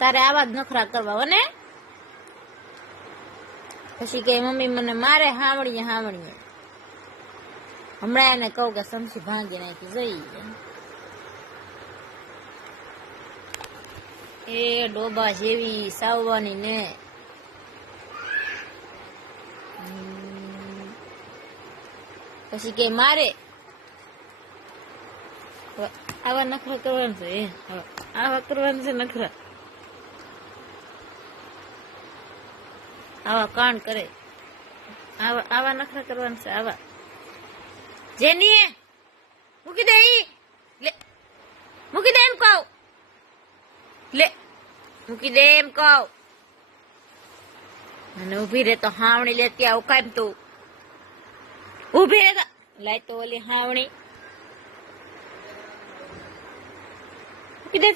તારે આવા જ નખરા કરવા હો ને. પછી કે મમ્મી મને મારે હાવણીએ હમણાં એને કહું કે સમસી ભાંગી નાખી જઈએ. એ ડોબા જેવી સાવવાની ને પછી કે મારે આવા નખરા કરવાનું છે. આવા કરવાનું છે નખરા, આવા કાંડ કરે, આવા નખરા કરવાનું છે. આવા જેની મૂકી દે, લે મૂકી દે એમ કહું, લે મૂકી દે એમ કહું. અને ઉભી રે તો હાવણી લેતી આવું કામ તું ઉભી રે લાય તો ઓલી હાવણી મૂકી દે.